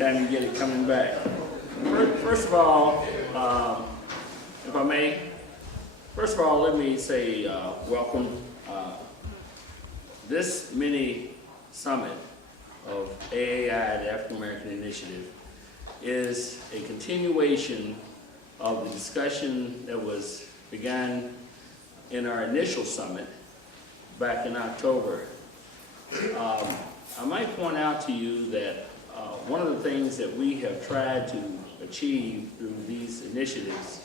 anytime you get it coming back. First of all, if I may, first of all, let me say welcome. This mini summit of AAI, the African American Initiative, is a continuation of the discussion that was began in our initial summit back in October. I might point out to you that one of the things that we have tried to achieve through these initiatives,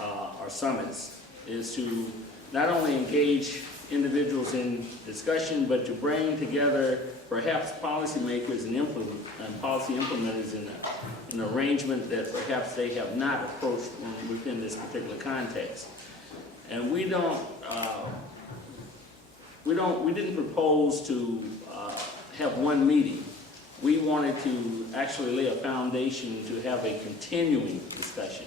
our summits, is to not only engage individuals in discussion, but to bring together perhaps policymakers and policy implementers in an arrangement that perhaps they have not approached within this particular context. And we didn't propose to have one meeting. We wanted to actually lay a foundation to have a continuing discussion.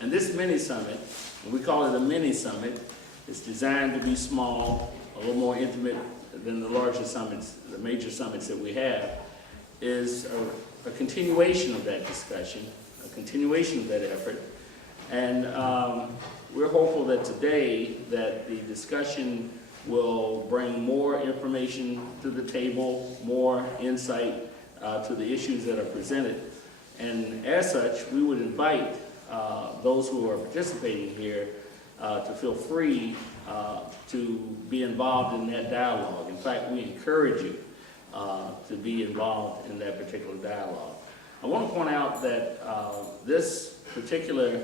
And this mini summit, and we call it a mini summit, it's designed to be small, a little more intimate than the larger summits, the major summits that we have, is a continuation of that discussion, a continuation of that effort. And we're hopeful that today that the discussion will bring more information to the table, more insight to the issues that are presented. And as such, we would invite those who are participating here to feel free to be involved in that dialogue. In fact, we encourage you to be involved in that particular dialogue. I want to point out that this particular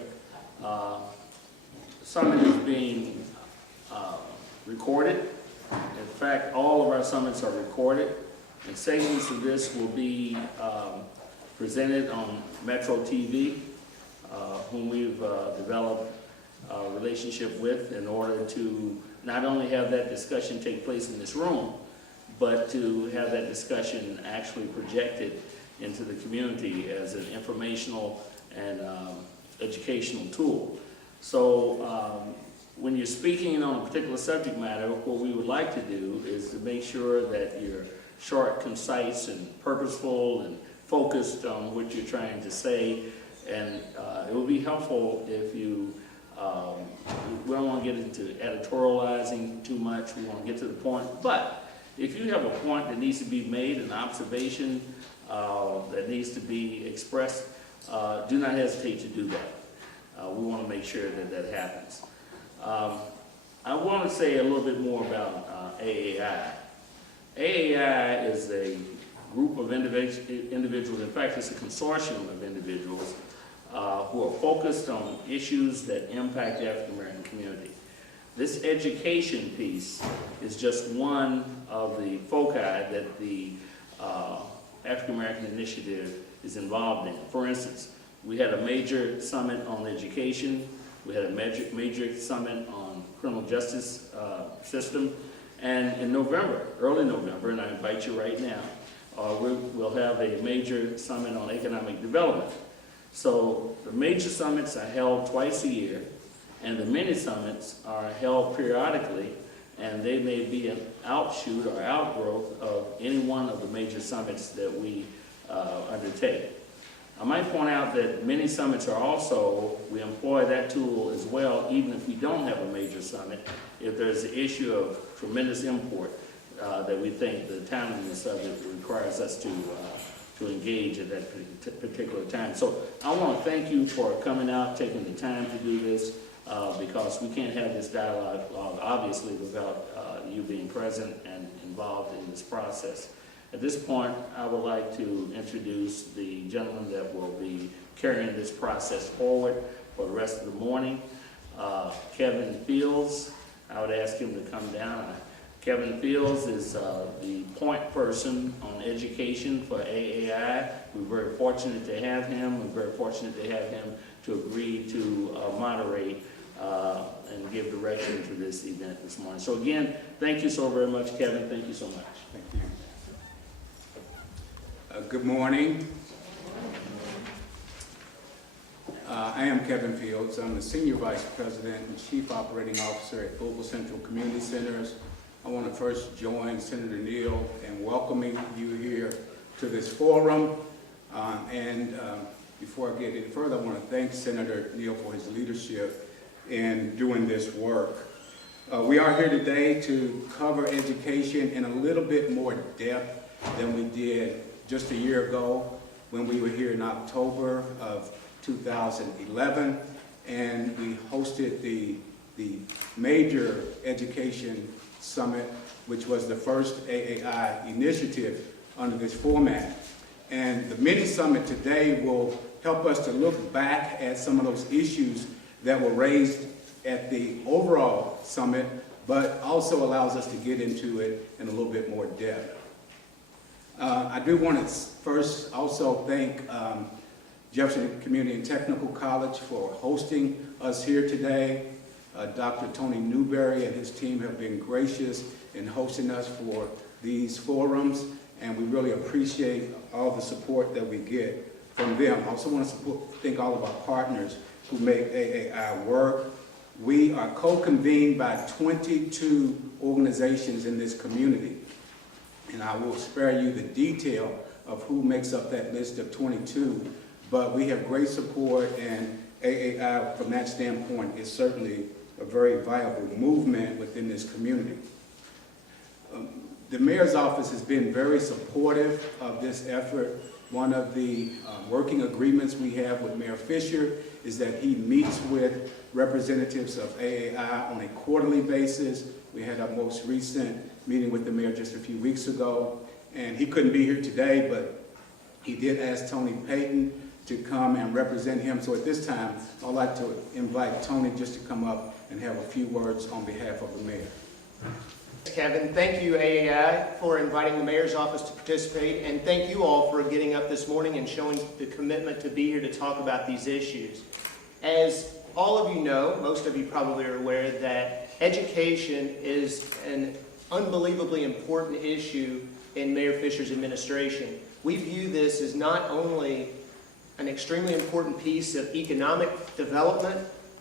summit is being recorded. In fact, all of our summits are recorded, and segments of this will be presented on Metro TV, whom we've developed a relationship with in order to not only have that discussion take place in this room, but to have that discussion actually projected into the community as an informational and educational tool. So when you're speaking on a particular subject matter, what we would like to do is to make sure that you're short, concise, and purposeful and focused on what you're trying to say. And it would be helpful if you, we don't want to get into editorializing too much, we want to get to the point. But if you have a point that needs to be made, an observation that needs to be expressed, do not hesitate to do that. We want to make sure that that happens. I want to say a little bit more about AAI. AAI is a group of individuals, in fact it's a consortium of individuals who are focused on issues that impact the African American community. This education piece is just one of the foci that the African American Initiative is involved in. For instance, we had a major summit on education, we had a major summit on criminal justice system, and in November, early November, and I invite you right now, we'll have a major summit on economic development. So the major summits are held twice a year, and the mini summits are held periodically, and they may be an outshoot or outgrowth of any one of the major summits that we undertake. I might point out that mini summits are also, we employ that tool as well, even if we don't have a major summit, if there's an issue of tremendous import that we think the timeliness of it requires us to engage at that particular time. So I want to thank you for coming out, taking the time to do this, because we can't have this dialogue, obviously, without you being present and involved in this process. At this point, I would like to introduce the gentleman that will be carrying this process forward for the rest of the morning, Kevin Fields. I would ask him to come down. Kevin Fields is the point person on education for AAI. We're very fortunate to have him. We're very fortunate to have him to agree to moderate and give direction to this event this morning. So again, thank you so very much, Kevin. Thank you so much. Thank you. Good morning. I am Kevin Fields. I'm the Senior Vice President and Chief Operating Officer at Global Central Community Centers. I want to first join Senator Neal in welcoming you here to this forum. Before I get any further, I want to thank Senator Neal for his leadership in doing this work. We are here today to cover education in a little bit more depth than we did just a year ago when we were here in October of 2011, and we hosted the major education summit, which was the first AAI initiative under this format. And the mini summit today will help us to look back at some of those issues that were raised at the overall summit, but also allows us to get into it in a little bit more depth. I do want to first also thank Jefferson Community and Technical College for hosting us here today. Dr. Tony Newberry and his team have been gracious in hosting us for these forums, and we really appreciate all the support that we get from them. I also want to thank all of our partners who make AAI work. We are co-convened by 22 organizations in this community, and I will spare you the detail of who makes up that list of 22, but we have great support, and AAI from that standpoint is certainly a very viable movement within this community. The mayor's office has been very supportive of this effort. One of the working agreements we have with Mayor Fisher is that he meets with representatives of AAI on a quarterly basis. We had our most recent meeting with the mayor just a few weeks ago, and he couldn't be here today, but he did ask Tony Payton to come and represent him. So at this time, I'd like to invite Tony just to come up and have a few words on behalf of the mayor. Kevin, thank you AAI for inviting the mayor's office to participate, and thank you all for getting up this morning and showing the commitment to be here to talk about these issues. As all of you know, most of you probably are aware that education is an unbelievably important issue in Mayor Fisher's administration. We view this as not only an extremely important piece of economic development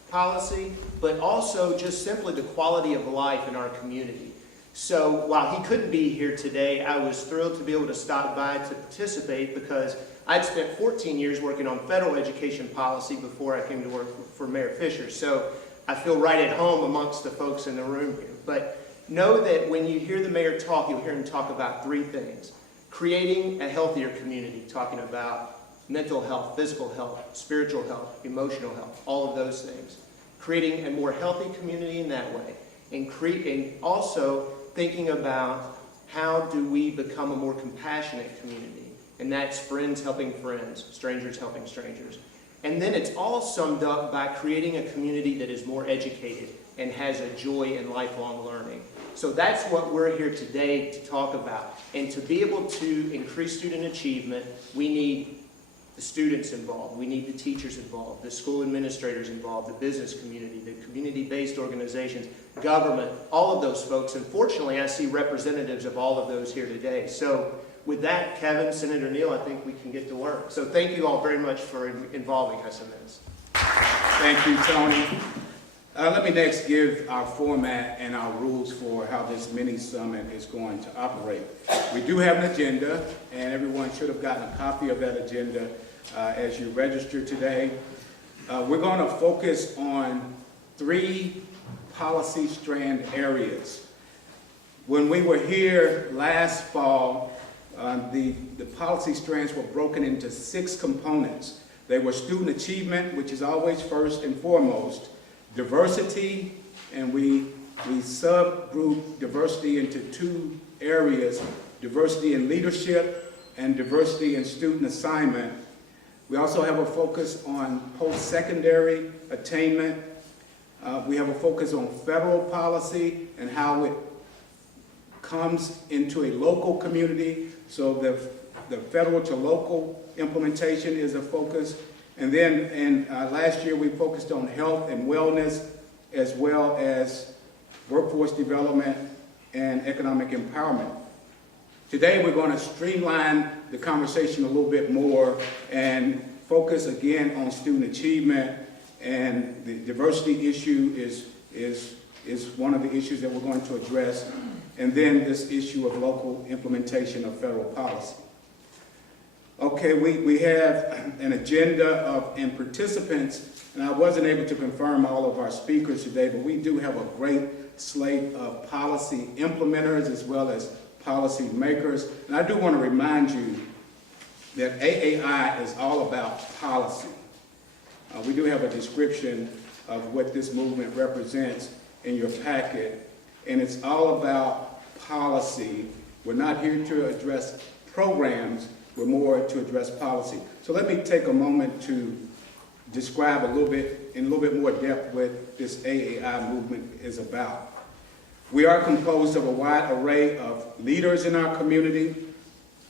policy, but also just simply the quality of life in our community. So while he couldn't be here today, I was thrilled to be able to stop by to participate because I'd spent 14 years working on federal education policy before I came to work for Mayor Fisher. So I feel right at home amongst the folks in the room here. But know that when you hear the mayor talk, you'll hear him talk about three things. Creating a healthier community, talking about mental health, physical health, spiritual health, emotional health, all of those things. Creating a more healthy community in that way. And also thinking about how do we become a more compassionate community. And that's friends helping friends, strangers helping strangers. And then it's all summed up by creating a community that is more educated and has a joy in lifelong learning. So that's what we're here today to talk about. And to be able to increase student achievement, we need the students involved, we need the teachers involved, the school administrators involved, the business community, the community-based organizations, government, all of those folks. And fortunately, I see representatives of all of those here today. So with that, Kevin, Senator Neal, I think we can get to work. So thank you all very much for involving us in this. Thank you, Tony. Let me next give our format and our rules for how this mini summit is going to operate. We do have an agenda, and everyone should have gotten a copy of that agenda as you register today. We're going to focus on 3 policy strand areas. When we were here last fall, the policy strands were broken into 6 components. They were student achievement, which is always first and foremost, diversity, and we subgroup diversity into 2 areas, diversity in leadership and diversity in student assignment. We also have a focus on post-secondary attainment. We have a focus on federal policy and how it comes into a local community. So the federal to local implementation is a focus. And then last year we focused on health and wellness as well as workforce development and economic empowerment. Today we're going to streamline the conversation a little bit more and focus again on student achievement, and the diversity issue is one of the issues that we're going to address, and then this issue of local implementation of federal policy. Okay, we have an agenda and participants, and I wasn't able to confirm all of our speakers today, but we do have a great slate of policy implementers as well as policy makers. And I do want to remind you that AAI is all about policy. We do have a description of what this movement represents in your packet, and it's all about policy. We're not here to address programs, we're more to address policy. So let me take a moment to describe in a little bit more depth what this AAI movement is about. We are composed of a wide array of leaders in our community.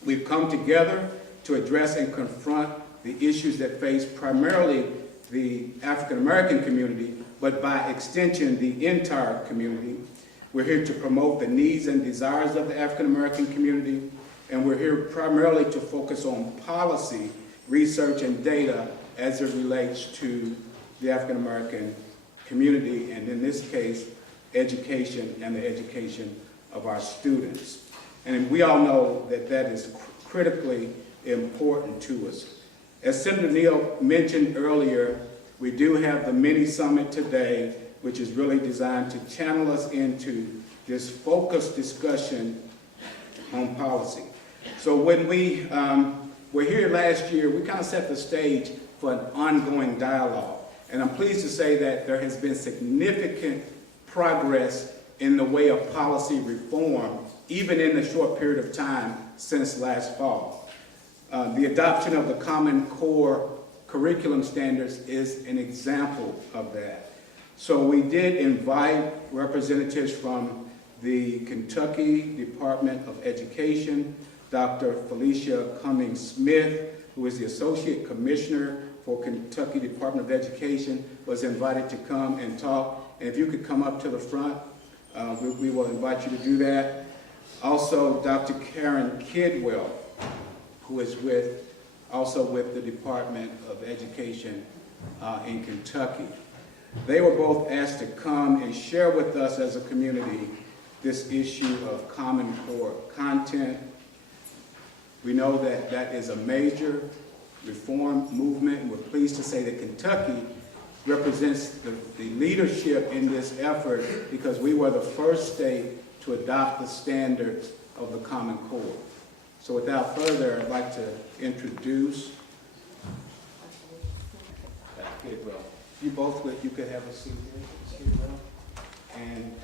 We've come together to address and confront the issues that face primarily the African American community, but by extension, the entire community. We're here to promote the needs and desires of the African American community, and we're here primarily to focus on policy, research, and data as it relates to the African American community, and in this case, education and the education of our students. And we all know that that is critically important to us. As Senator Neal mentioned earlier, we do have the mini summit today, which is really designed to channel us into this focused discussion on policy. So when we were here last year, we kind of set the stage for an ongoing dialogue. And I'm pleased to say that there has been significant progress in the way of policy reform, even in the short period of time since last fall. The adoption of the Common Core curriculum standards is an example of that. So we did invite representatives from the Kentucky Department of Education. Dr. Felicia Cummings-Smith, who is the Associate Commissioner for Kentucky Department of Education, was invited to come and talk. And if you could come up to the front, we will invite you to do that. Also, Dr. Karen Kidwell, who is also with the Department of Education in Kentucky. They were both asked to come and share with us as a community this issue of Common Core content. We know that that is a major reform movement, and we're pleased to say that Kentucky represents the leadership in this effort because we were the first state to adopt the standards of the Common Core. So without further, I'd like to introduce Kidwell. You both, you could have a seat here, Kidwell. And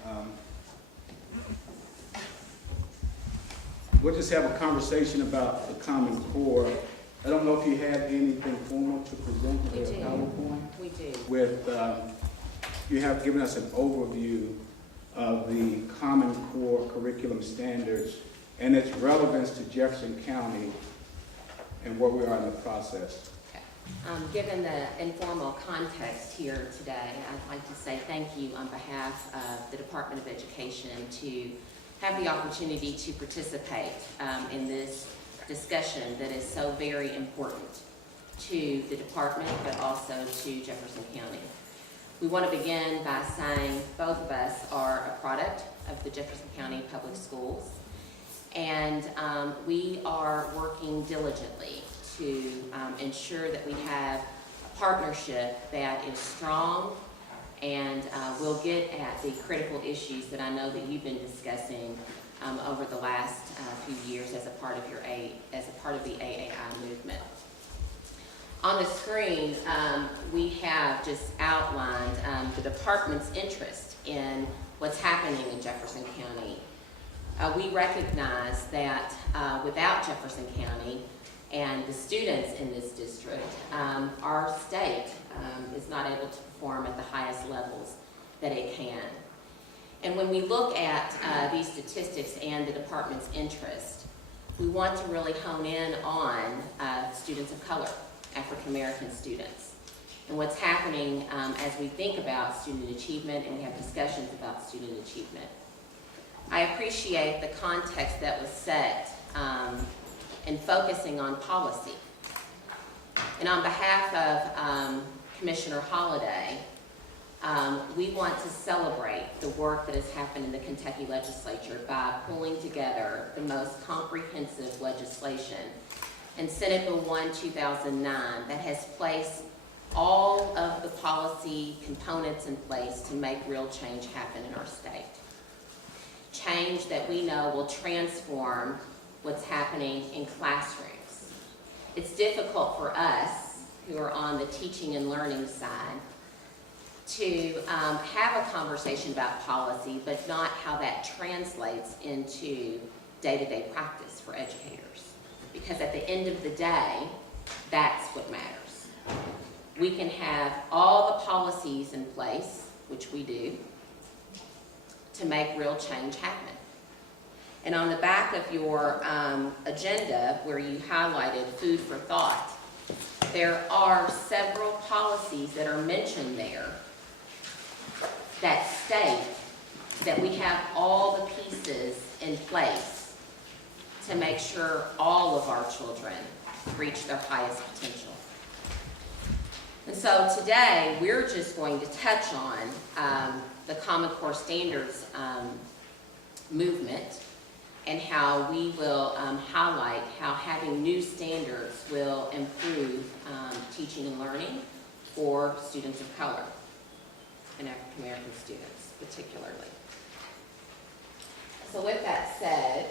we'll just have a conversation about the Common Core. I don't know if you had anything formal to present with a PowerPoint. We do. With, you have given us an overview of the Common Core curriculum standards and its relevance to Jefferson County and where we are in the process. Given the informal context here today, I'd like to say thank you on behalf of the Department of Education to have the opportunity to participate in this discussion that is so very important to the department, but also to Jefferson County. We want to begin by saying both of us are a product of the Jefferson County Public Schools, and we are working diligently to ensure that we have a partnership that is strong and will get at the critical issues that I know that you've been discussing over the last few years as a part of the AAI movement. On the screen, we have just outlined the department's interest in what's happening in Jefferson County. We recognize that without Jefferson County and the students in this district, our state is not able to perform at the highest levels that it can. And when we look at these statistics and the department's interest, we want to really hone in on students of color, African American students, and what's happening as we think about student achievement and we have discussions about student achievement. I appreciate the context that was set in focusing on policy. And on behalf of Commissioner Holliday, we want to celebrate the work that has happened in the Kentucky legislature by pulling together the most comprehensive legislation and Senate Bill 1, 2009, that has placed all of the policy components in place to make real change happen in our state. Change that we know will transform what's happening in classrooms. It's difficult for us who are on the teaching and learning side to have a conversation about policy, but not how that translates into day-to-day practice for educators. Because at the end of the day, that's what matters. We can have all the policies in place, which we do, to make real change happen. And on the back of your agenda, where you highlighted food for thought, there are several policies that are mentioned there that state that we have all the pieces in place to make sure all of our children reach their highest potential. And so today, we're just going to touch on the Common Core Standards movement and how we will highlight how having new standards will improve teaching and learning for students of color and African American students particularly. So with that said,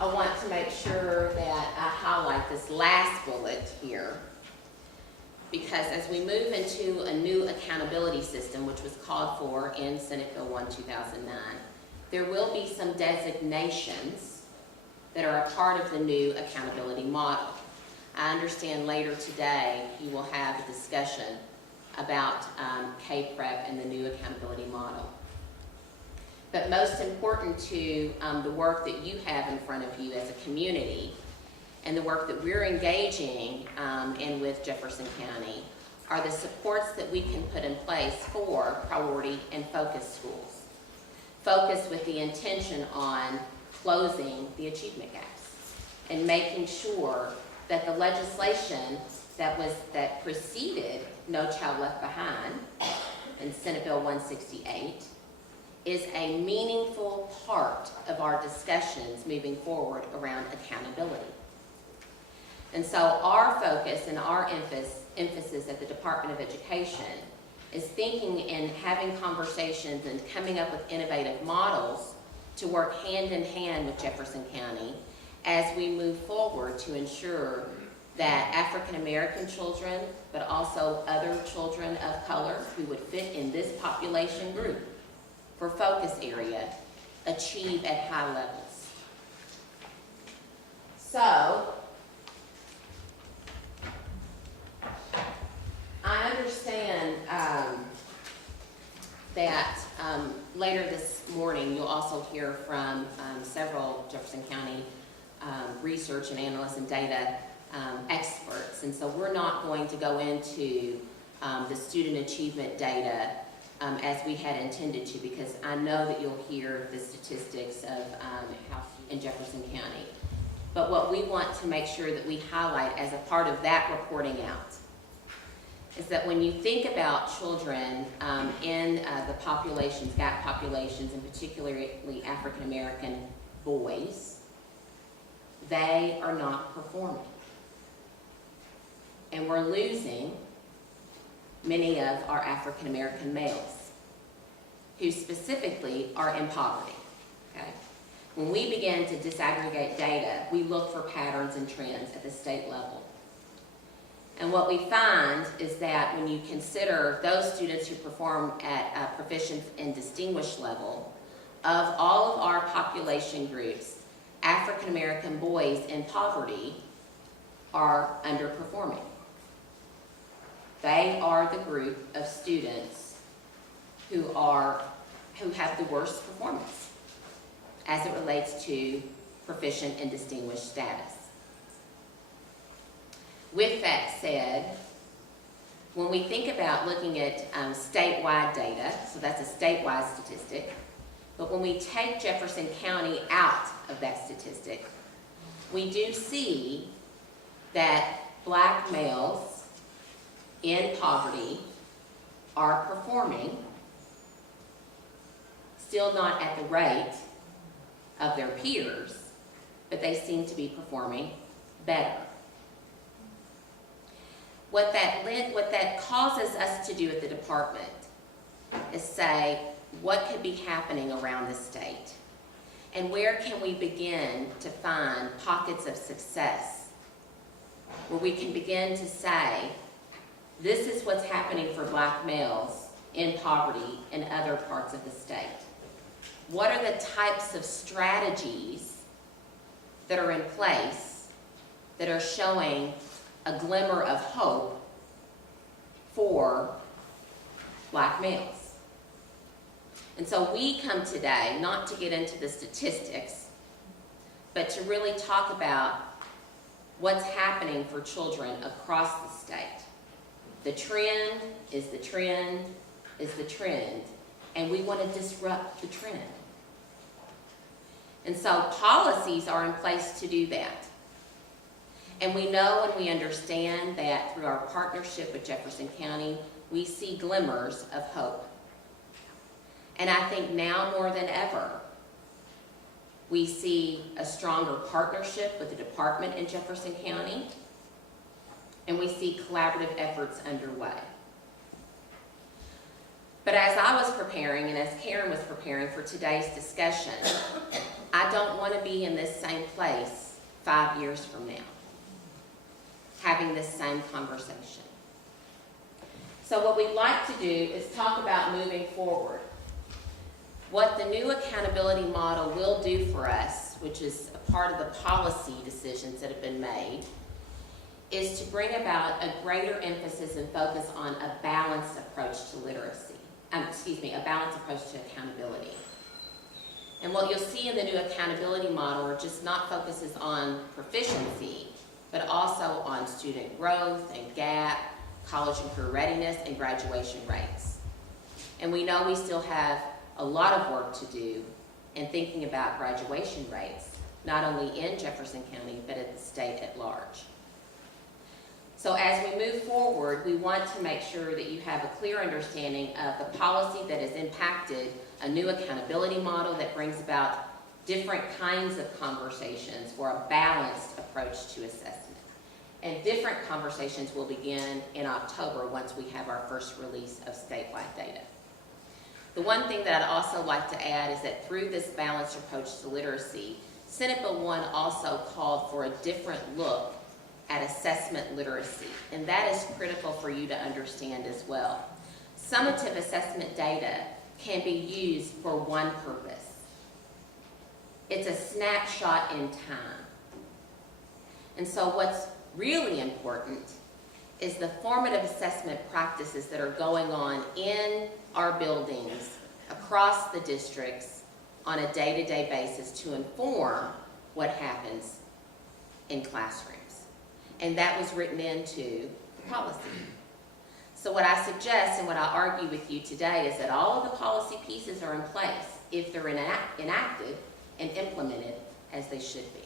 I want to make sure that I highlight this last bullet here, because as we move into a new accountability system, which was called for in Senate Bill 1, 2009, there will be some designations that are a part of the new accountability model. I understand later today you will have a discussion about K-PREP and the new accountability model. But most important to the work that you have in front of you as a community and the work that we're engaging in with Jefferson County are the supports that we can put in place for priority and focus schools. Focus with the intention on closing the achievement gaps and making sure that the legislation that preceded No Child Left Behind in Senate Bill 168 is a meaningful part of our discussions moving forward around accountability. And so our focus and our emphasis at the Department of Education is thinking and having conversations and coming up with innovative models to work hand in hand with Jefferson County as we move forward to ensure that African American children, but also other children of color who would fit in this population group for focus area, achieve at high levels. So, I understand that later this morning you'll also hear from several Jefferson County research and analysts and data experts, and so we're not going to go into the student achievement data as we had intended to, because I know that you'll hear the statistics of how in Jefferson County. But what we want to make sure that we highlight as a part of that reporting out is that when you think about children in the populations, gap populations, and particularly African American boys, they are not performing. And we're losing many of our African American males who specifically are in poverty, okay? When we begin to disaggregate data, we look for patterns and trends at the state level. And what we find is that when you consider those students who perform at proficient and distinguished level, of all of our population groups, African American boys in poverty are underperforming. They are the group of students who have the worst performance as it relates to proficient and distinguished status. With that said, when we think about looking at statewide data, so that's a statewide statistic, but when we take Jefferson County out of that statistic, we do see that Black males in poverty are performing, still not at the rate of their peers, but they seem to be performing better. What that causes us to do at the department is say, what could be happening around the state? And where can we begin to find pockets of success where we can begin to say, this is what's happening for black males in poverty in other parts of the state? What are the types of strategies that are in place that are showing a glimmer of hope for black males? And so we come today not to get into the statistics, but to really talk about what's happening for children across the state. The trend is the trend is the trend, and we want to disrupt the trend. And so policies are in place to do that. And we know and we understand that through our partnership with Jefferson County, we see glimmers of hope. And I think now more than ever, we see a stronger partnership with the department in Jefferson County, and we see collaborative efforts underway. But as I was preparing, and as Karen was preparing for today's discussion, I don't want to be in this same place 5 years from now, having this same conversation. So what we'd like to do is talk about moving forward. What the new accountability model will do for us, which is a part of the policy decisions that have been made, is to bring about a greater emphasis and focus on a balanced approach to literacy. A balanced approach to accountability. And what you'll see in the new accountability model are just not focuses on proficiency, but also on student growth and gap, college and career readiness, and graduation rates. And we know we still have a lot of work to do in thinking about graduation rates, not only in Jefferson County, but at the state at large. So as we move forward, we want to make sure that you have a clear understanding of the policy that has impacted a new accountability model that brings about different kinds of conversations for a balanced approach to assessment. And different conversations will begin in October once we have our first release of statewide data. The one thing that I'd also like to add is that through this balanced approach to literacy, Senate Bill 1 also called for a different look at assessment literacy, and that is critical for you to understand as well. Summative assessment data can be used for one purpose. It's a snapshot in time. And so what's really important is the formative assessment practices that are going on in our buildings across the districts on a day-to-day basis to inform what happens in classrooms. And that was written into the policy. So what I suggest and what I argue with you today is that all of the policy pieces are in place if they're enacted and implemented as they should be.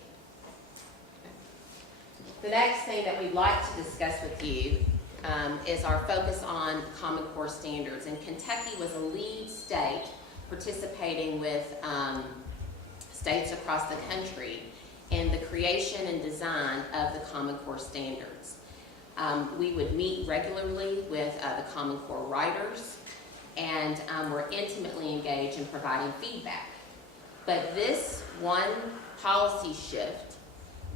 The next thing that we'd like to discuss with you is our focus on Common Core standards. And Kentucky was a lead state participating with states across the country in the creation and design of the Common Core standards. We would meet regularly with the Common Core writers, and we're intimately engaged in providing feedback. But this one policy shift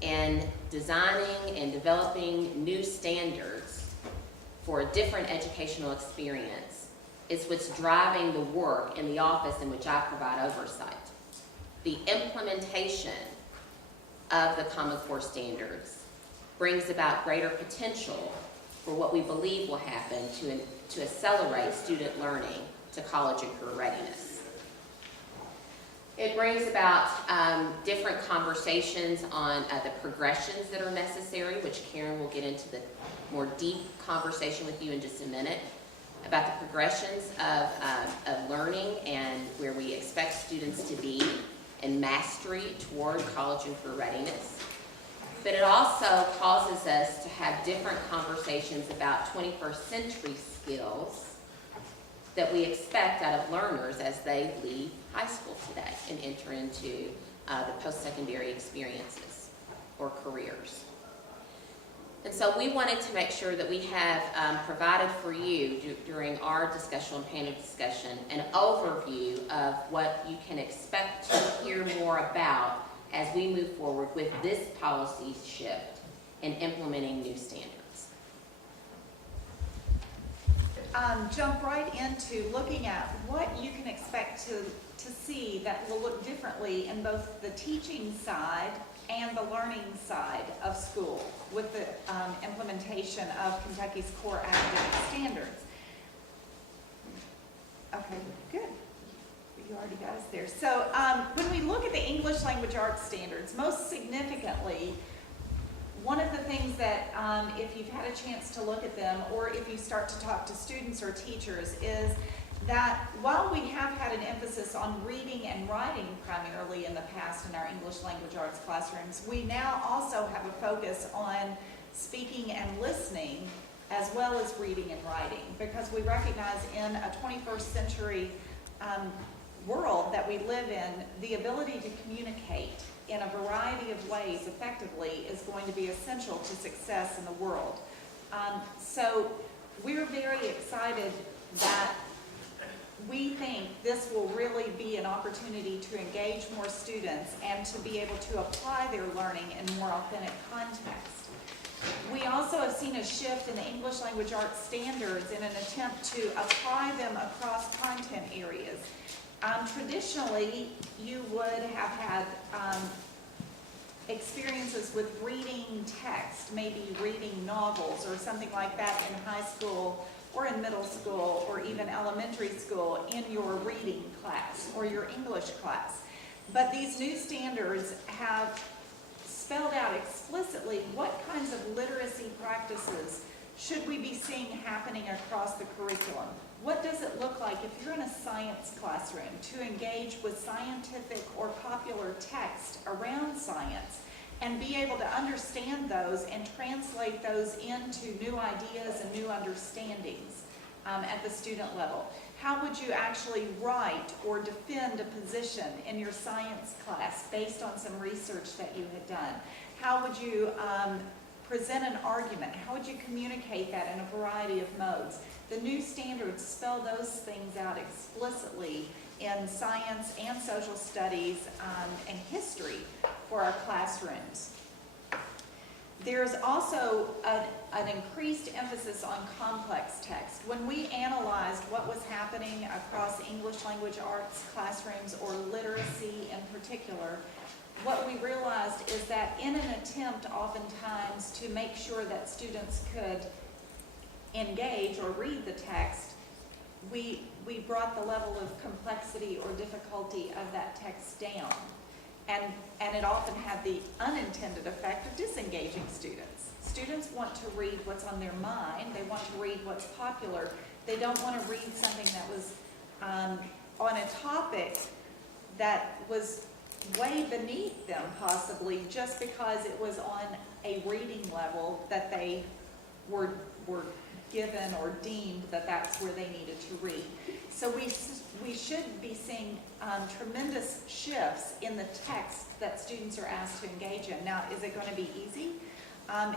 in designing and developing new standards for a different educational experience is what's driving the work in the office in which I provide oversight. The implementation of the Common Core standards brings about greater potential for what we believe will happen to accelerate student learning to college and career readiness. It brings about different conversations on the progressions that are necessary, which Karen will get into the more deep conversation with you in just a minute, about the progressions of learning and where we expect students to be in mastery toward college and career readiness. But it also causes us to have different conversations about 21st century skills that we expect out of learners as they leave high school today and enter into the post-secondary experiences or careers. And so we wanted to make sure that we have provided for you during our discussion and panel discussion an overview of what you can expect to hear more about as we move forward with this policy shift in implementing new standards. Jump right into looking at what you can expect to see that will look differently in both the teaching side and the learning side of school with the implementation of Kentucky's core academic standards. Okay, good. You already got us there. So when we look at the English language arts standards, most significantly, one of the things that, if you've had a chance to look at them, or if you start to talk to students or teachers, is that while we have had an emphasis on reading and writing primarily in the past in our English language arts classrooms, we now also have a focus on speaking and listening as well as reading and writing, because we recognize in a 21st century world that we live in, the ability to communicate in a variety of ways effectively is going to be essential to success in the world. So we're very excited that we think this will really be an opportunity to engage more students and to be able to apply their learning in more authentic context. We also have seen a shift in the English language arts standards in an attempt to apply them across content areas. Traditionally, you would have had experiences with reading text, maybe reading novels or something like that in high school or in middle school or even elementary school in your reading class or your English class. But these new standards have spelled out explicitly what kinds of literacy practices should we be seeing happening across the curriculum. What does it look like if you're in a science classroom to engage with scientific or popular text around science and be able to understand those and translate those into new ideas and new understandings at the student level? How would you actually write or defend a position in your science class based on some research that you had done? How would you present an argument? How would you communicate that in a variety of modes? The new standards spell those things out explicitly in science and social studies and history for our classrooms. There's also an increased emphasis on complex text. When we analyzed what was happening across English language arts classrooms or literacy in particular, what we realized is that in an attempt oftentimes to make sure that students could engage or read the text, we brought the level of complexity or difficulty of that text down. And it often had the unintended effect of disengaging students. Students want to read what's on their mind. They want to read what's popular. They don't want to read something that was on a topic that was way beneath them possibly just because it was on a reading level that they were given or deemed that that's where they needed to read. So we should be seeing tremendous shifts in the text that students are asked to engage in. Now, is it going to be easy?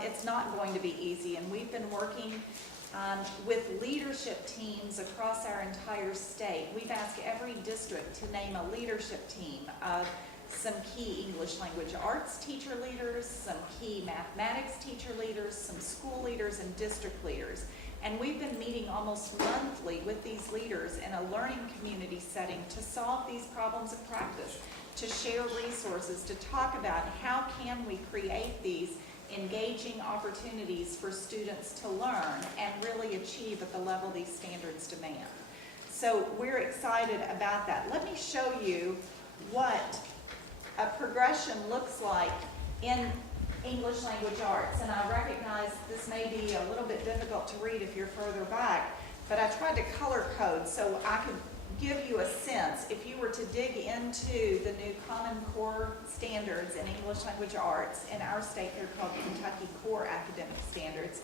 It's not going to be easy, and we've been working with leadership teams across our entire state. We've asked every district to name a leadership team of some key English language arts teacher leaders, some key mathematics teacher leaders, some school leaders, and district leaders. And we've been meeting almost monthly with these leaders in a learning community setting to solve these problems of practice, to share resources, to talk about how can we create these engaging opportunities for students to learn and really achieve at the level these standards demand. So we're excited about that. Let me show you what a progression looks like in English language arts. And I recognize this may be a little bit difficult to read if you're further back, but I tried to color code so I could give you a sense. If you were to dig into the new Common Core standards in English language arts, in our state they're called Kentucky Core Academic Standards.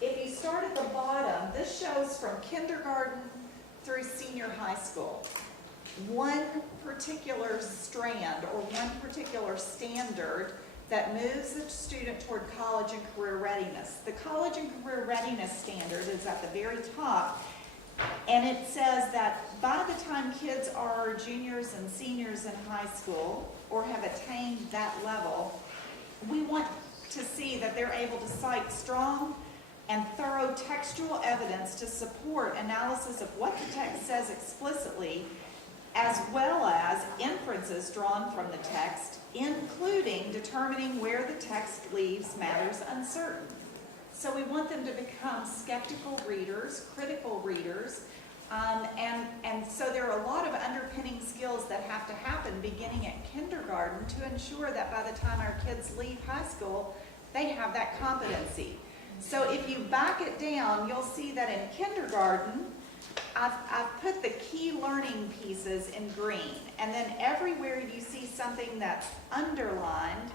If you start at the bottom, this shows from kindergarten through senior high school. one particular strand or one particular standard that moves the student toward college and career readiness. The college and career readiness standard is at the very top, and it says that by the time kids are juniors and seniors in high school or have attained that level, we want to see that they're able to cite strong and thorough textual evidence to support analysis of what the text says explicitly, as well as inferences drawn from the text, including determining where the text leaves matters uncertain. So we want them to become skeptical readers, critical readers, and so there are a lot of underpinning skills that have to happen beginning at kindergarten to ensure that by the time our kids leave high school, they have that competency. So if you back it down, you'll see that in kindergarten, I've put the key learning pieces in green, and then everywhere you see something that's underlined,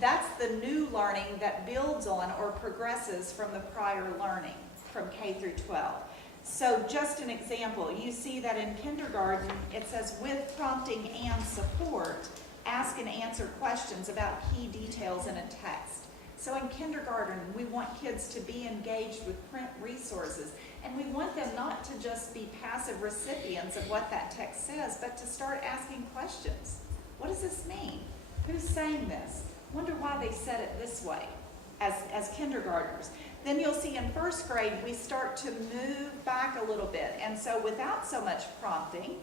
that's the new learning that builds on or progresses from the prior learning from K through 12. So just an example, you see that in kindergarten, it says with prompting and support, ask and answer questions about key details in a text. So in kindergarten, we want kids to be engaged with print resources, and we want them not to just be passive recipients of what that text says, but to start asking questions. What does this mean? Who's saying this? Wonder why they said it this way as kindergartners. Then you'll see in first grade, we start to move back a little bit. And so without so much prompting,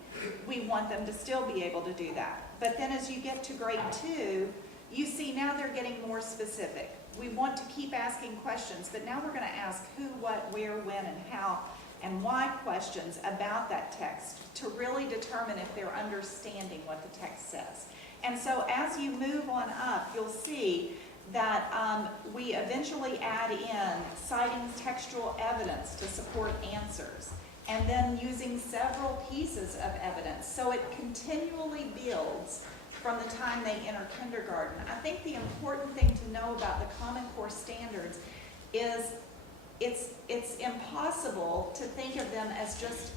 we want them to still be able to do that. But then as you get to grade 2, you see now they're getting more specific. We want to keep asking questions, but now we're going to ask who, what, where, when, and how, and why questions about that text to really determine if they're understanding what the text says. And so as you move on up, you'll see that we eventually add in citing textual evidence to support answers, and then using several pieces of evidence. So it continually builds from the time they enter kindergarten. I think the important thing to know about the Common Core standards is it's impossible to think of them as just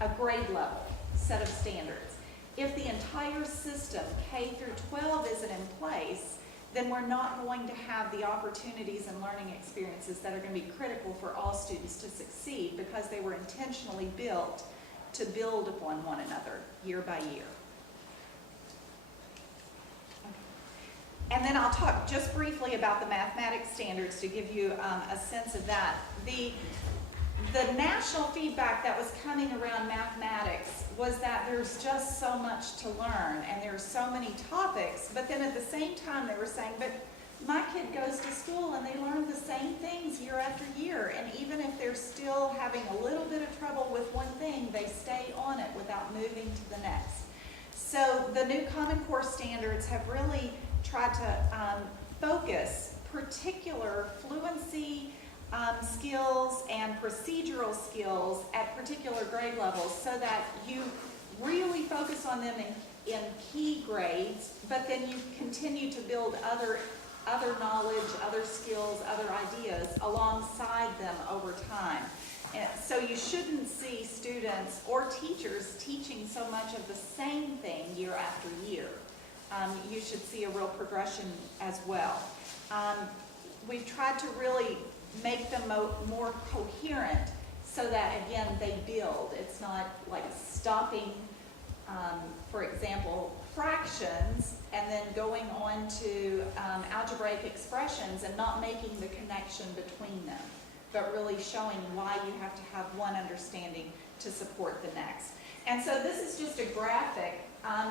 a grade level set of standards. If the entire system, K through 12, isn't in place, then we're not going to have the opportunities and learning experiences that are going to be critical for all students to succeed, because they were intentionally built to build upon one another year by year. And then I'll talk just briefly about the mathematics standards to give you a sense of that. The national feedback that was coming around mathematics was that there's just so much to learn and there's so many topics, but then at the same time they were saying, but my kid goes to school and they learn the same things year after year, and even if they're still having a little bit of trouble with one thing, they stay on it without moving to the next. So the new Common Core standards have really tried to focus particular fluency skills and procedural skills at particular grade levels, so that you really focus on them in key grades, but then you continue to build other knowledge, other skills, other ideas alongside them over time. And so you shouldn't see students or teachers teaching so much of the same thing year after year. You should see a real progression as well. We've tried to really make them more coherent so that, again, they build. It's not like stopping, for example, fractions and then going on to algebraic expressions and not making the connection between them, but really showing why you have to have one understanding to support the next. And so this is just a graphic.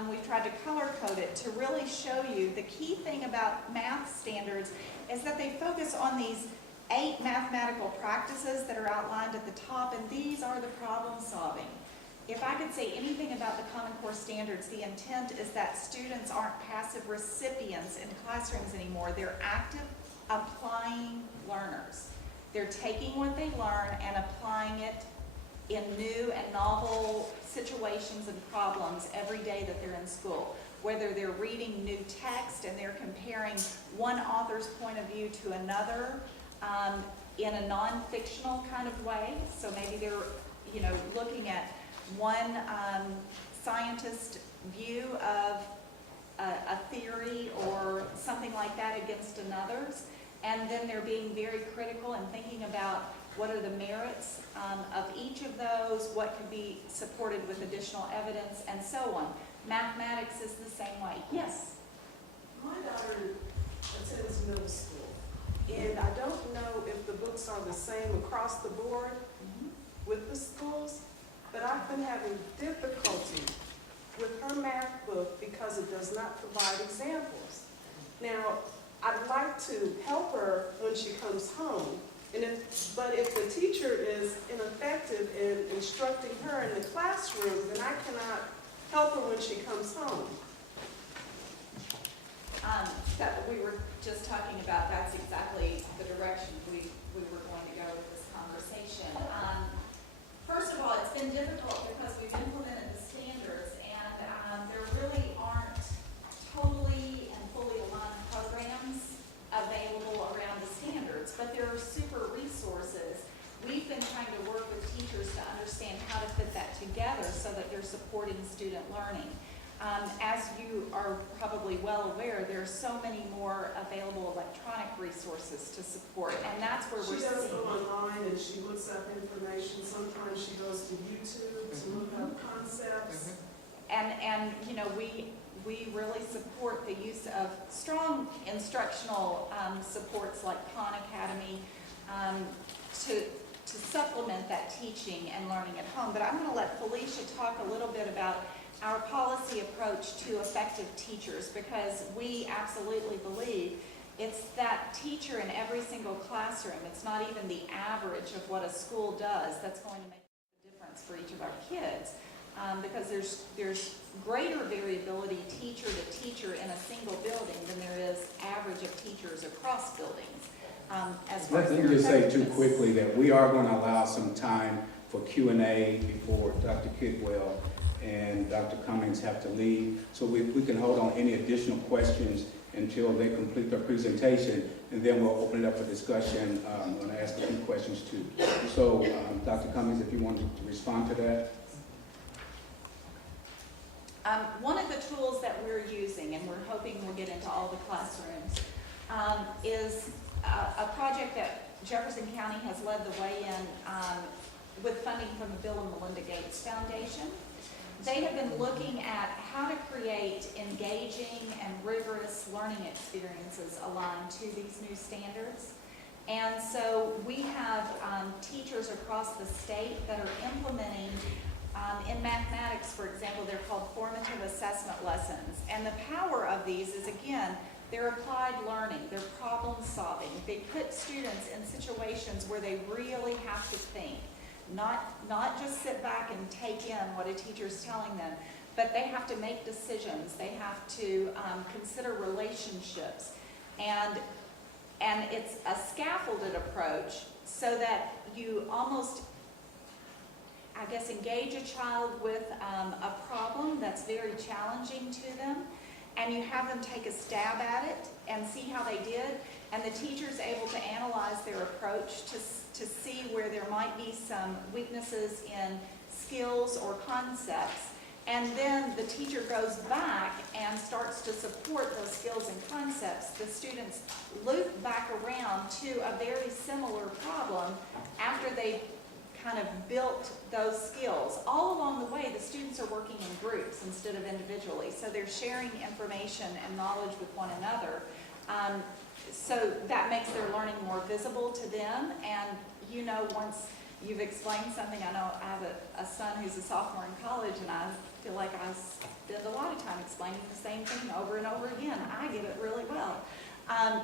We've tried to color code it to really show you the key thing about math standards is that they focus on these 8 mathematical practices that are outlined at the top, and these are the problem solving. If I could say anything about the Common Core standards, the intent is that students aren't passive recipients in classrooms anymore. They're active, applying learners. They're taking what they learn and applying it in new and novel situations and problems every day that they're in school. Whether they're reading new text and they're comparing one author's point of view to another in a non-fictional kind of way. So maybe they're looking at one scientist view of a theory or something like that against another's, and then they're being very critical and thinking about what are the merits of each of those, what could be supported with additional evidence, and so on. Mathematics is the same way. Yes? My daughter attends middle school, and I don't know if the books are the same across the board with the schools, but I've been having difficulty with her math book because it does not provide examples. Now, I'd like to help her when she comes home, but if the teacher is ineffective in instructing her in the classroom, then I cannot help her when she comes home. That we were just talking about, that's exactly the direction we were going to go with this conversation. First of all, it's been difficult because we've implemented the standards, and there really aren't totally and fully aligned programs available around the standards, but there are super resources. We've been trying to work with teachers to understand how to fit that together so that they're supporting student learning. As you are probably well aware, there are so many more available electronic resources to support, and that's where we're She does seeing. go online and she looks up information. Sometimes she goes to YouTube to look up concepts. And you know, we really support the use of strong instructional supports like Khan Academy to supplement that teaching and learning at home. But I'm going to let Felicia talk a little bit about our policy approach to effective teachers, because we absolutely believe it's that teacher in every single classroom. It's not even the average of what a school does that's going to make a difference for each of our kids, because there's greater variability teacher to teacher in a single building than there is average of teachers across buildings. As far as Let me their just say too effectiveness. quickly that we are going to allow some time for Q&A before Dr. Kidwell and Dr. Cummings have to leave. So we can hold on any additional questions until they complete their presentation, and then we'll open it up for discussion. I'm going to ask a few questions too. So Dr. Cummings, if you wanted to respond to that. One of the tools that we're using, and we're hoping we'll get into all the classrooms, is a project that Jefferson County has led the way in with funding from the Bill and Melinda Gates Foundation. They have been looking at how to create engaging and rigorous learning experiences aligned to these new standards. And so we have teachers across the state that are implementing, in mathematics, for example, they're called formative assessment lessons. And the power of these is, again, they're applied learning, they're problem solving. They put students in situations where they really have to think. Not just sit back and take in what a teacher's telling them, but they have to make decisions. They have to consider relationships. And it's a scaffolded approach so that you almost, I guess, engage a child with a problem that's very challenging to them, and you have them take a stab at it and see how they did, and the teacher's able to analyze their approach to see where there might be some weaknesses in skills or concepts, and then the teacher goes back and starts to support those skills and concepts. The students loop back around to a very similar problem after they kind of built those skills. All along the way, the students are working in groups instead of individually, so they're sharing information and knowledge with one another. So that makes their learning more visible to them, and you know, once you've explained something, I know I have a son who's a sophomore in college, and I feel like I spend a lot of time explaining the same thing over and over again. I get it really well.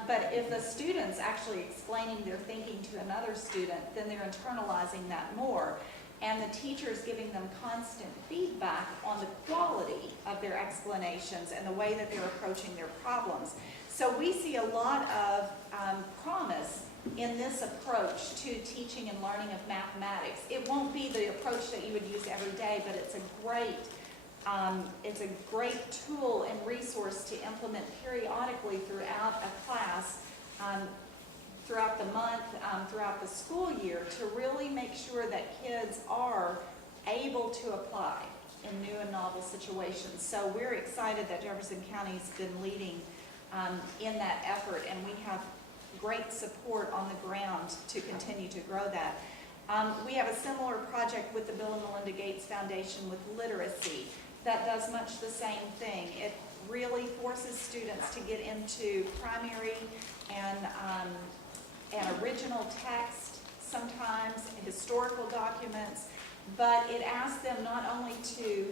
But if the student's actually explaining their thinking to another student, then they're internalizing that more. And the teacher's giving them constant feedback on the quality of their explanations and the way that they're approaching their problems. So we see a lot of promise in this approach to teaching and learning of mathematics. It won't be the approach that you would use every day, but it's a great tool and resource to implement periodically throughout a class, throughout the month, throughout the school year, to really make sure that kids are able to apply in new and novel situations. So we're excited that Jefferson County's been leading in that effort, and we have great support on the ground to continue to grow that. We have a similar project with the Bill and Melinda Gates Foundation with literacy that does much the same thing. It really forces students to get into primary and original text, sometimes historical documents, but it asks them not only to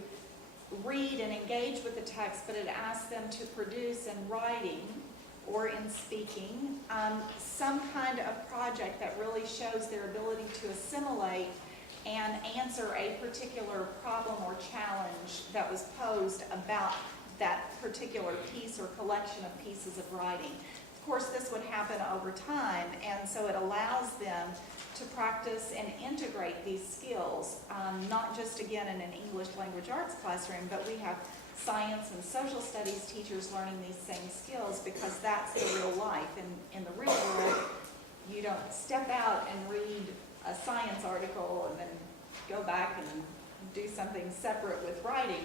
read and engage with the text, but it asks them to produce in writing or in speaking some kind of project that really shows their ability to assimilate and answer a particular problem or challenge that was posed about that particular piece or collection of pieces of writing. Of course, this would happen over time, and so it allows them to practice and integrate these skills, not just again in an English language arts classroom, but we have science and social studies teachers learning these same skills because that's the real life. And in the real world, you don't step out and read a science article and then go back and do something separate with writing.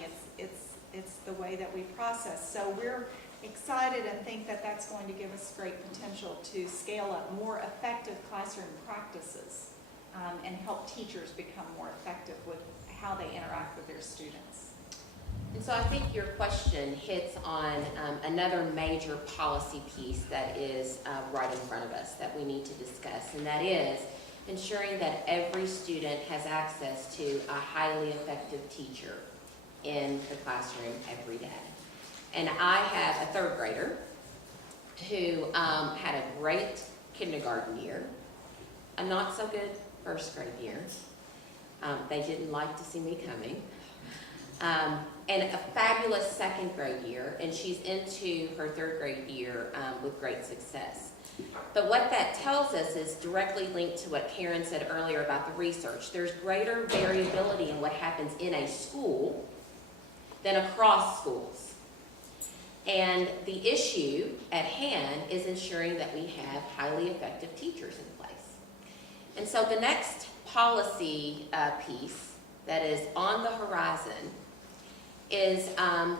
It's the way that we process. So we're excited and think that that's going to give us great potential to scale up more effective classroom practices and help teachers become more effective with how they interact with their students. And so I think your question hits on another major policy piece that is right in front of us that we need to discuss, and that is ensuring that every student has access to a highly effective teacher in the classroom every day. And I have a third grader who had a great kindergarten year, a not so good first grade year. They didn't like to see me coming. And a fabulous second grade year, and she's into her third grade year with great success. But what that tells us is directly linked to what Karen said earlier about the research. There's greater variability in what happens in a school than across schools. And the issue at hand is ensuring that we have highly effective teachers in place. And so the next policy piece that is on the horizon is an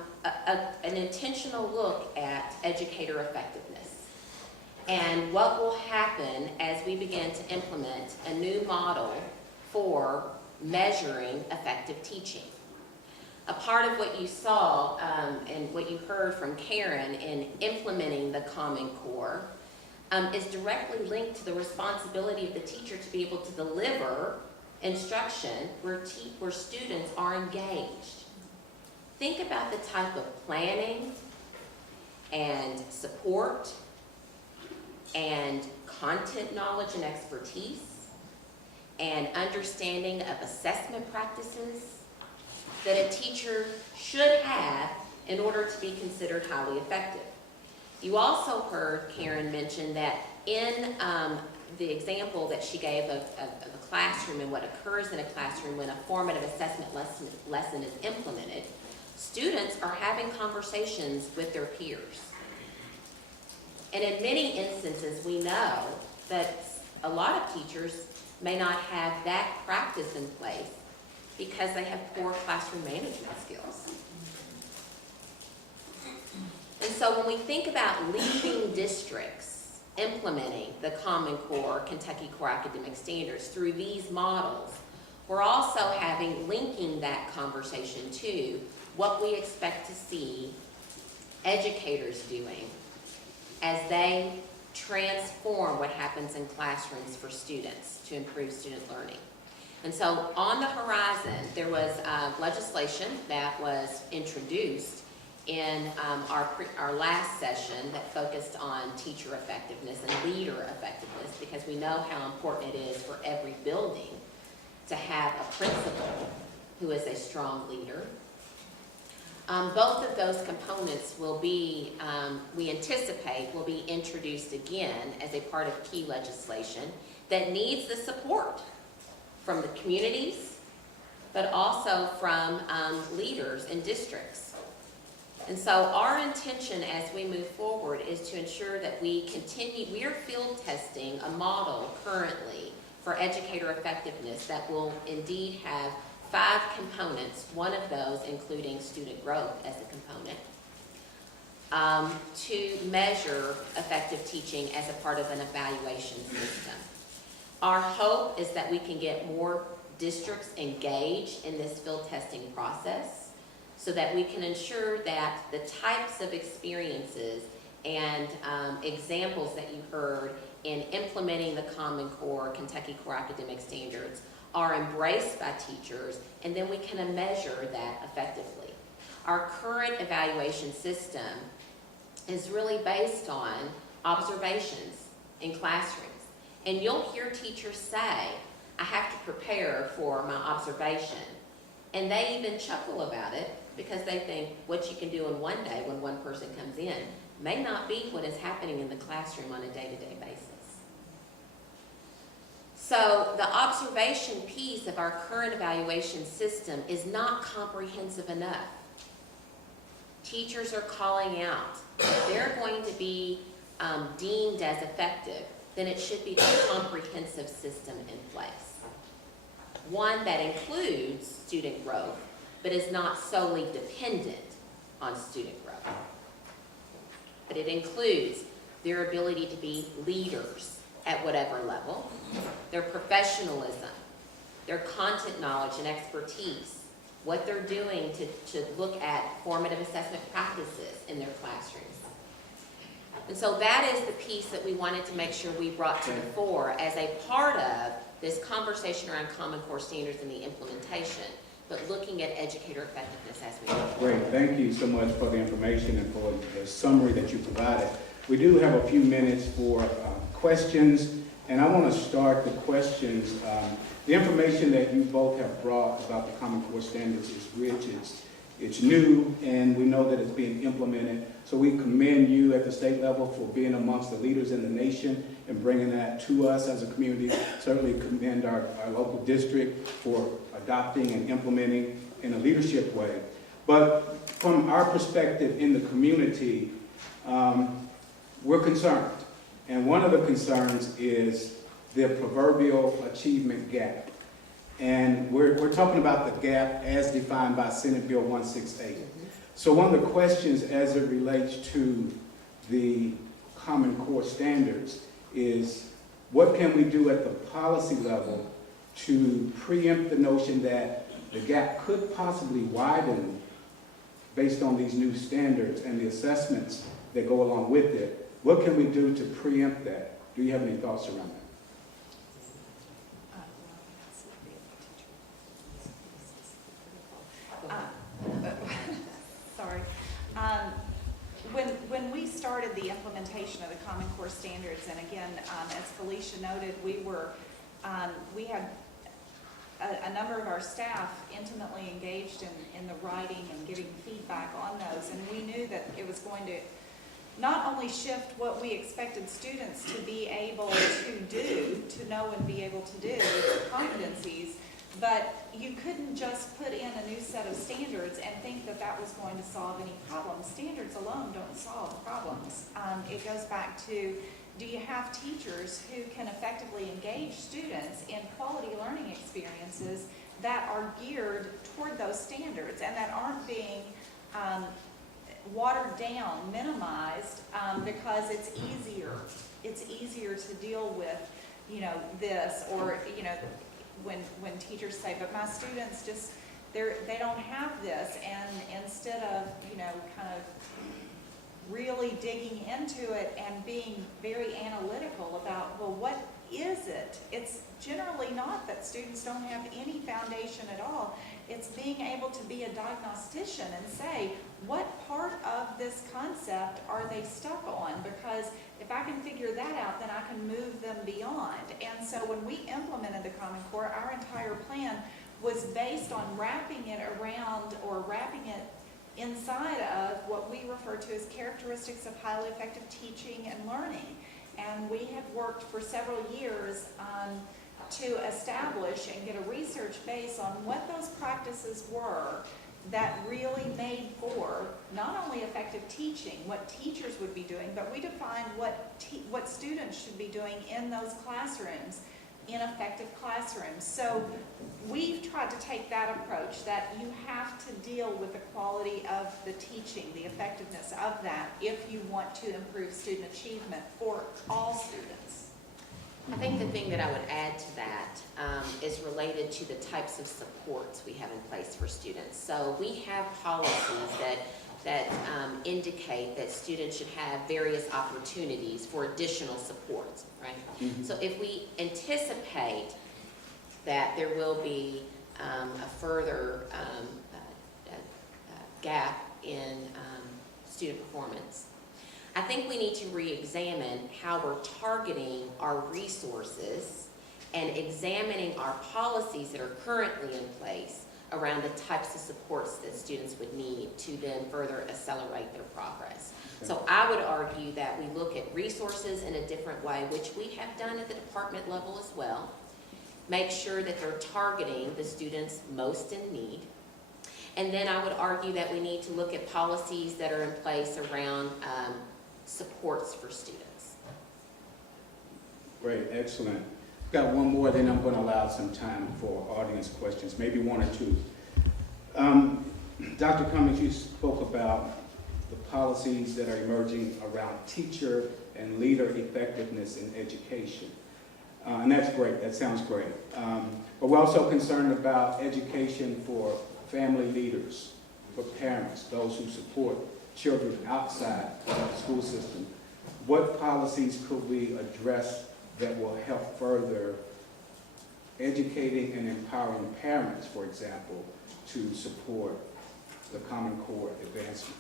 intentional look at educator effectiveness and what will happen as we begin to implement a new model for measuring effective teaching. A part of what you saw and what you heard from Karen in implementing the Common Core is directly linked to the responsibility of the teacher to be able to deliver instruction where students are engaged. Think about the type of planning and support and content knowledge and expertise and understanding of assessment practices that a teacher should have in order to be considered highly effective. You also heard Karen mention that in the example that she gave of a classroom and what occurs in a classroom when a formative assessment lesson is implemented, students are having conversations with their peers. And in many instances, we know that a lot of teachers may not have that practice in place because they have poor classroom management skills. And so when we think about leading districts implementing the Common Core, Kentucky Core Academic Standards through these models, we're also linking that conversation to what we expect to see educators doing as they transform what happens in classrooms for students to improve student learning. And so on the horizon, there was legislation that was introduced in our last session that focused on teacher effectiveness and leader effectiveness, because we know how important it is for every building to have a principal who is a strong leader. Both of those components will be, we anticipate, will be introduced again as a part of key legislation that needs the support from the communities, but also from leaders in districts. And so our intention as we move forward is to ensure that we are field testing a model currently for educator effectiveness that will indeed have 5 components, one of those including student growth as a component, to measure effective teaching as a part of an evaluation system. Our hope is that we can get more districts engaged in this field testing process so that we can ensure that the types of experiences and examples that you heard in implementing the Common Core, Kentucky Core Academic Standards are embraced by teachers, and then we can measure that effectively. Our current evaluation system is really based on observations in classrooms. And you'll hear teachers say, I have to prepare for my observation. And they even chuckle about it because they think what you can do in one day when one person comes in may not be what is happening in the classroom on a day-to-day basis. So the observation piece of our current evaluation system is not comprehensive enough. Teachers are calling out. If they're going to be deemed as effective, then it should be a comprehensive system in place. One that includes student growth, but is not solely dependent on student growth. But it includes their ability to be leaders at whatever level, their professionalism, their content knowledge and expertise, what they're doing to look at formative assessment practices in their classrooms. And so that is the piece that we wanted to make sure we brought to the fore as a part of this conversation around Common Core standards and the implementation, but looking at educator effectiveness as we go. Great, thank you so much for the information and for the summary that you provided. We do have a few minutes for questions, and I want to start the questions. The information that you both have brought about the Common Core standards is rich, it's new, and we know that it's being implemented. So we commend you at the state level for being amongst the leaders in the nation and bringing that to us as a community. Certainly commend our local district for adopting and implementing in a leadership way. But from our perspective in the community, we're concerned. And one of the concerns is the proverbial achievement gap. And we're talking about the gap as defined by Senate Bill 168. So one of the questions as it relates to the Common Core standards is, what can we do at the policy level to preempt the notion that the gap could possibly widen based on these new standards and the assessments that go along with it? What can we do to preempt that? Do you have any thoughts around that? Sorry. When we started the implementation of the Common Core standards, and again, as Felicia noted, we had a number of our staff intimately engaged in the writing and giving feedback on those, and we knew that it was going to not only shift what we expected students to be able to do, to know and be able to do, competencies, but you couldn't just put in a new set of standards and think that that was going to solve any problems. Standards alone don't solve problems. It goes back to, do you have teachers who can effectively engage students in quality learning experiences that are geared toward those standards and that aren't being watered down, minimized, because it's easier to deal with, this, or, when teachers say, but my students just, they don't have this, and instead of, kind of really digging into it and being very analytical about, well, what is it? It's generally not that students don't have any foundation at all. It's being able to be a diagnostician and say, what part of this concept are they stuck on? Because if I can figure that out, then I can move them beyond. And so when we implemented the Common Core, our entire plan was based on wrapping it around, or wrapping it inside of what we refer to as characteristics of highly effective teaching and learning. And we have worked for several years to establish and get a research base on what those practices were that really made for not only effective teaching, what teachers would be doing, but we defined what students should be doing in those classrooms ineffective classrooms. So we've tried to take that approach, that you have to deal with the quality of the teaching, the effectiveness of that, if you want to improve student achievement for all students. I think the thing that I would add to that is related to the types of supports we have in place for students. So we have policies that indicate that students should have various opportunities for additional supports, right? Mhm. So if we anticipate that there will be a further gap in student performance, I think we need to re-examine how we're targeting our resources and examining our policies that are currently in place around the types of supports that students would need to then further accelerate their progress. So I would argue that we look at resources in a different way, which we have done at the department level as well. Make sure that they're targeting the students most in need. And then I would argue that we need to look at policies that are in place around supports for students. Great, excellent. Got one more, then I'm going to allow some time for audience questions, maybe one or two. Dr. Cummings, you spoke about the policies that are emerging around teacher and leader effectiveness in education. And that's great, that sounds great. But we're also concerned about education for family leaders, for parents, those who support children outside of the school system. What policies could we address that will help further educating and empowering parents, for example, to support the Common Core advancement?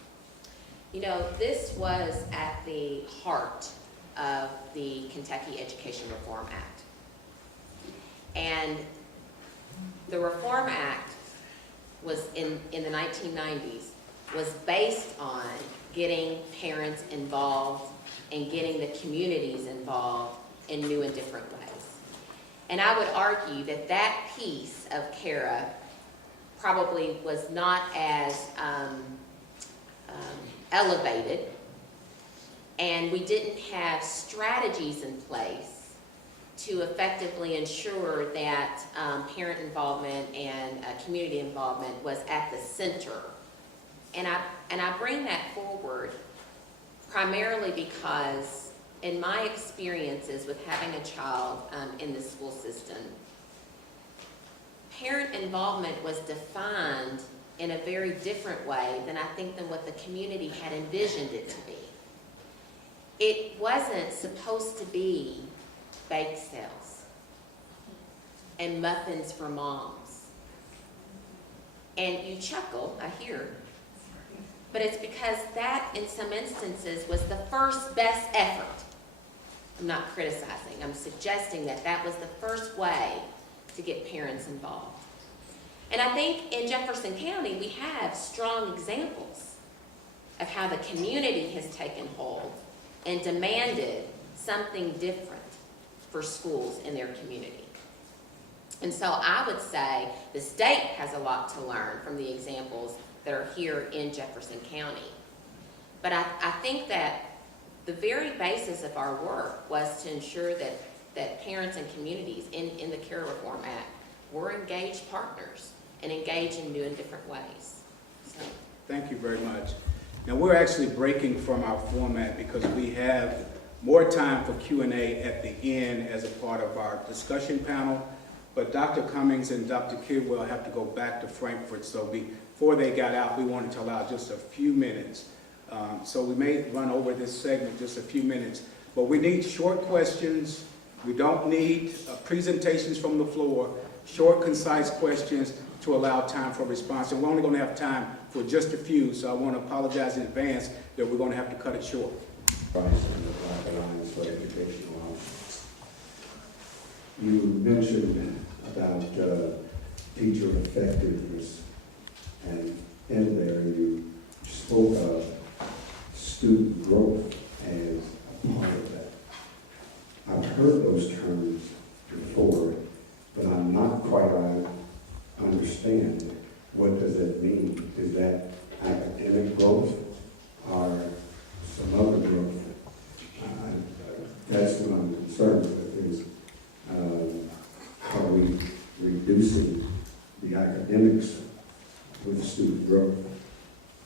You know, this was at the heart of the Kentucky Education Reform Act. And the Reform Act was in the 1990s, was based on getting parents involved and getting the communities involved in new and different ways. And I would argue that that piece of CARA probably was not as elevated, and we didn't have strategies in place to effectively ensure that parent involvement and community involvement was at the center. And I bring that forward primarily because in my experiences with having a child in the school system, parent involvement was defined in a very different way than I think than what the community had envisioned it to be. It wasn't supposed to be bake sales and muffins for moms. And you chuckle, I hear, but it's because that, in some instances, was the first best effort. I'm not criticizing, I'm suggesting that that was the first way to get parents involved. And I think in Jefferson County, we have strong examples of how the community has taken hold and demanded something different for schools in their community. And so I would say the state has a lot to learn from the examples that are here in Jefferson County. But I think that the very basis of our work was to ensure that parents and communities in the CARE Reform Act were engaged partners and engaged in new and different ways. So. Thank you very much. Now, we're actually breaking from our format because we have more time for Q&A at the end as a part of our discussion panel. But Dr. Cummings and Dr. Kidwell have to go back to Frankfurt, so before they got out, we wanted to allow just a few minutes. So we may run over this segment just a few minutes, but we need short questions. We don't need presentations from the floor, short, concise questions to allow time for response. And we're only going to have time for just a few, so I want to apologize in advance that we're going to have to cut it short. Alliance for Educational Outcomes. You mentioned about teacher effectiveness, and in there you spoke of student growth as a part of that. I've heard those terms before, but I'm not quite understand what does it mean. Is that academic growth or some other growth? That's what I'm concerned with, is producing the academics with student growth?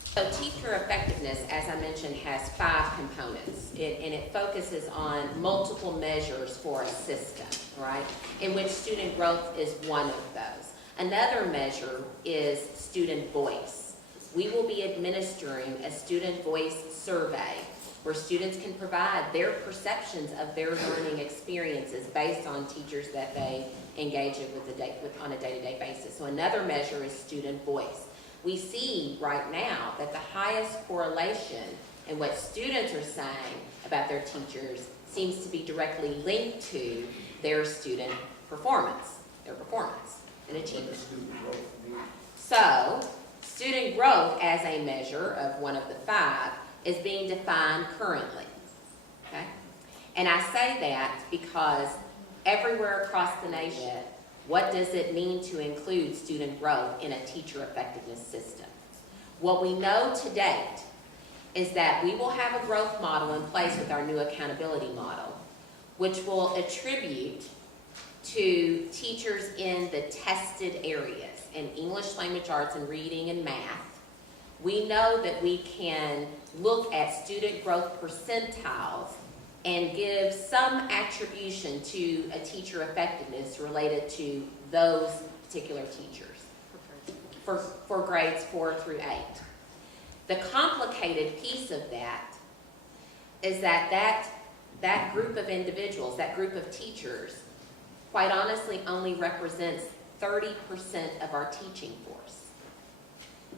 So teacher effectiveness, as I mentioned, has 5 components, and it focuses on multiple measures for a system, right? In which student growth is one of those. Another measure is student voice. We will be administering a student voice survey where students can provide their perceptions of their learning experiences based on teachers that they engage with on a day-to-day basis. So another measure is student voice. We see right now that the highest correlation in what students are saying about their teachers seems to be directly linked to their student performance, and achievement. So, student growth as a measure of one of the 5 is being defined currently, okay? And I say that because everywhere across the nation, what does it mean to include student growth in a teacher effectiveness system? What we know to date is that we will have a growth model in place with our new accountability model, which will attribute to teachers in the tested areas, in English language arts and reading and math. We know that we can look at student growth percentiles and give some attribution to a teacher effectiveness related to those particular teachers for grades 4 through 8. The complicated piece of that is that group of individuals, that group of teachers, quite honestly only represents 30% of our teaching force.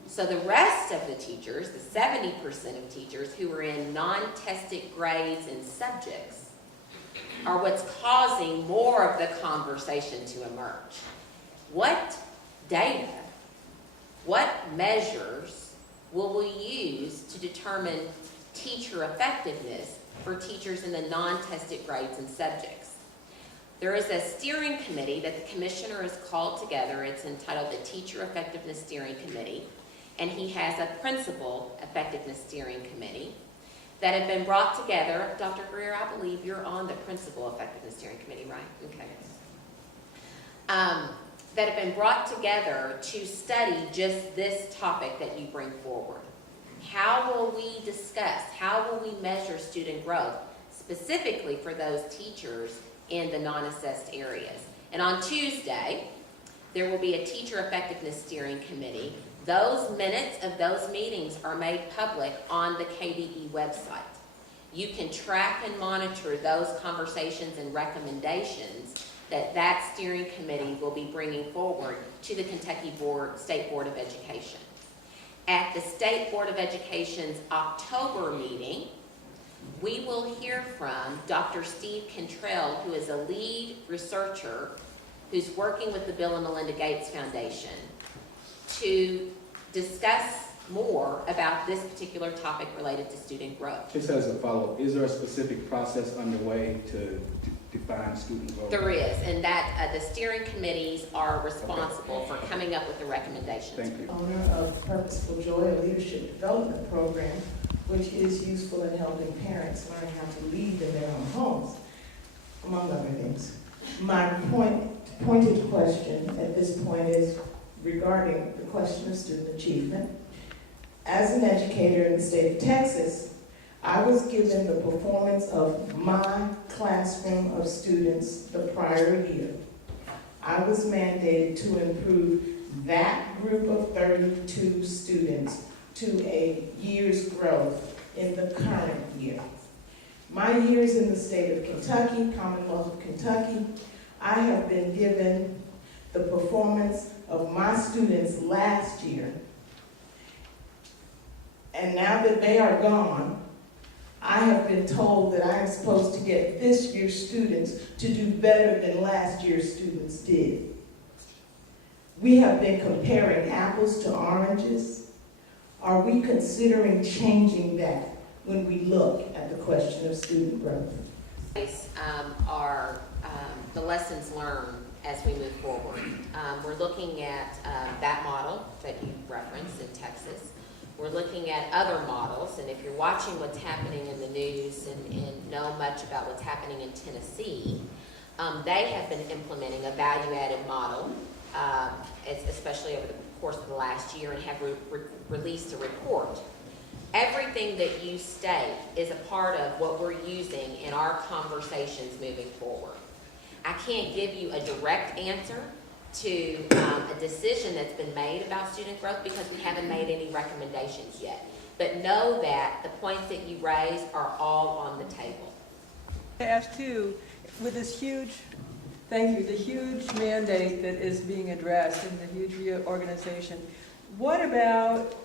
So the rest of the teachers, the 70% of teachers who are in non-tested grades and subjects, are what's causing more of the conversation to emerge. What data, what measures will we use to determine teacher effectiveness for teachers in the non-tested grades and subjects? There is a steering committee that the commissioner has called together. It's entitled the Teacher Effectiveness Steering Committee. And he has a principal effectiveness steering committee that have been brought together. Dr. Greer, I believe you're on the principal effectiveness steering committee, right? Okay. That have been brought together to study just this topic that you bring forward. How will we discuss, how will we measure student growth, specifically for those teachers in the non-assessed areas? And on Tuesday, there will be a teacher effectiveness steering committee. Those minutes of those meetings are made public on the KDE website. You can track and monitor those conversations and recommendations that steering committee will be bringing forward to the Kentucky State Board of Education. At the State Board of Education's October meeting, we will hear from Dr. Steve Cantrell, who is a lead researcher who's working with the Bill and Melinda Gates Foundation to discuss more about this particular topic related to student growth. Just as a follow-up, is there a specific process underway to define student growth? There is, and that the steering committees are responsible for coming up with the recommendations. Thank you. Owner of Purposeful Joy, a leadership development program, which is useful in helping parents learn how to lead in their own homes, among other things. My pointed question at this point is regarding the question of student achievement. As an educator in the state of Texas, I was given the performance of my classroom of students the prior year. I was mandated to improve that group of 32 students to a year's growth in the current year. My years in the state of Kentucky, Commonwealth of Kentucky, I have been given the performance of my students last year. And now that they are gone, I have been told that I am supposed to get this year's students to do better than last year's students did. We have been comparing apples to oranges. Are we considering changing that when we look at the question of student growth? Are the lessons learned as we move forward. We're looking at that model that you referenced in Texas. We're looking at other models, and if you're watching what's happening in the news and know much about what's happening in Tennessee, they have been implementing a value-added model especially over the course of the last year, and have released a report. Everything that you state is a part of what we're using in our conversations moving forward. I can't give you a direct answer to a decision that's been made about student growth because we haven't made any recommendations yet. But know that the points that you raise are all on the table. I ask too, with this huge, thank you, the huge mandate that is being addressed and the huge reorganization, what about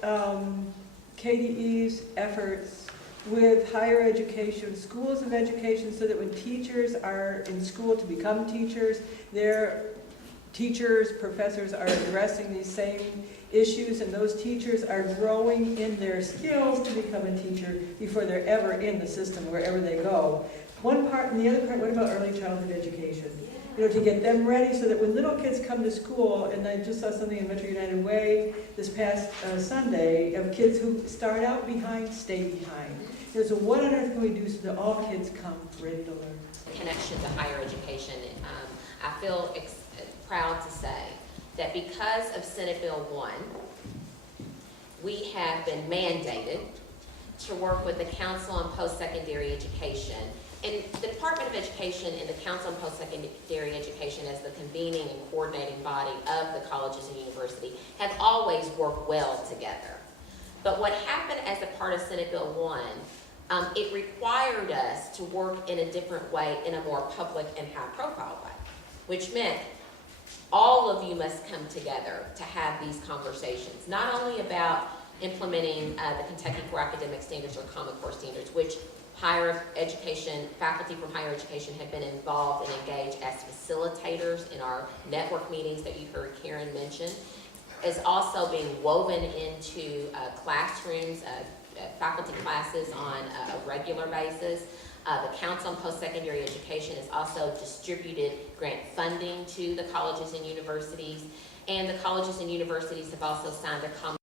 KDE's efforts with higher education, schools of education, so that when teachers are in school to become teachers, their teachers, professors are addressing these same issues, and those teachers are growing in their skills to become a teacher before they're ever in the system, wherever they go. One part, and the other part, what about early childhood education? You know, to get them ready so that when little kids come to school, and I just saw something in Metro United Way this past Sunday of kids who start out behind, stay behind. You know, so what on earth can we do so that all kids come ready to learn? Connection to higher education. I feel proud to say that because of Senate Bill 1, we have been mandated to work with the Council on Post-Secondary Education. And the Department of Education and the Council on Post-Secondary Education, as the convening and coordinating body of the colleges and universities, have always worked well together. But what happened as a part of Senate Bill 1, it required us to work in a different way, in a more public and high-profile way, which meant all of you must come together to have these conversations, not only about implementing the Kentucky Core Academic Standards or Common Core Standards, which higher education, faculty from higher education have been involved and engaged as facilitators in our network meetings that you heard Karen mention, is also being woven into classrooms, faculty classes on a regular basis. The Council on Post-Secondary Education has also distributed grant funding to the colleges and universities, and the colleges and universities have also signed a common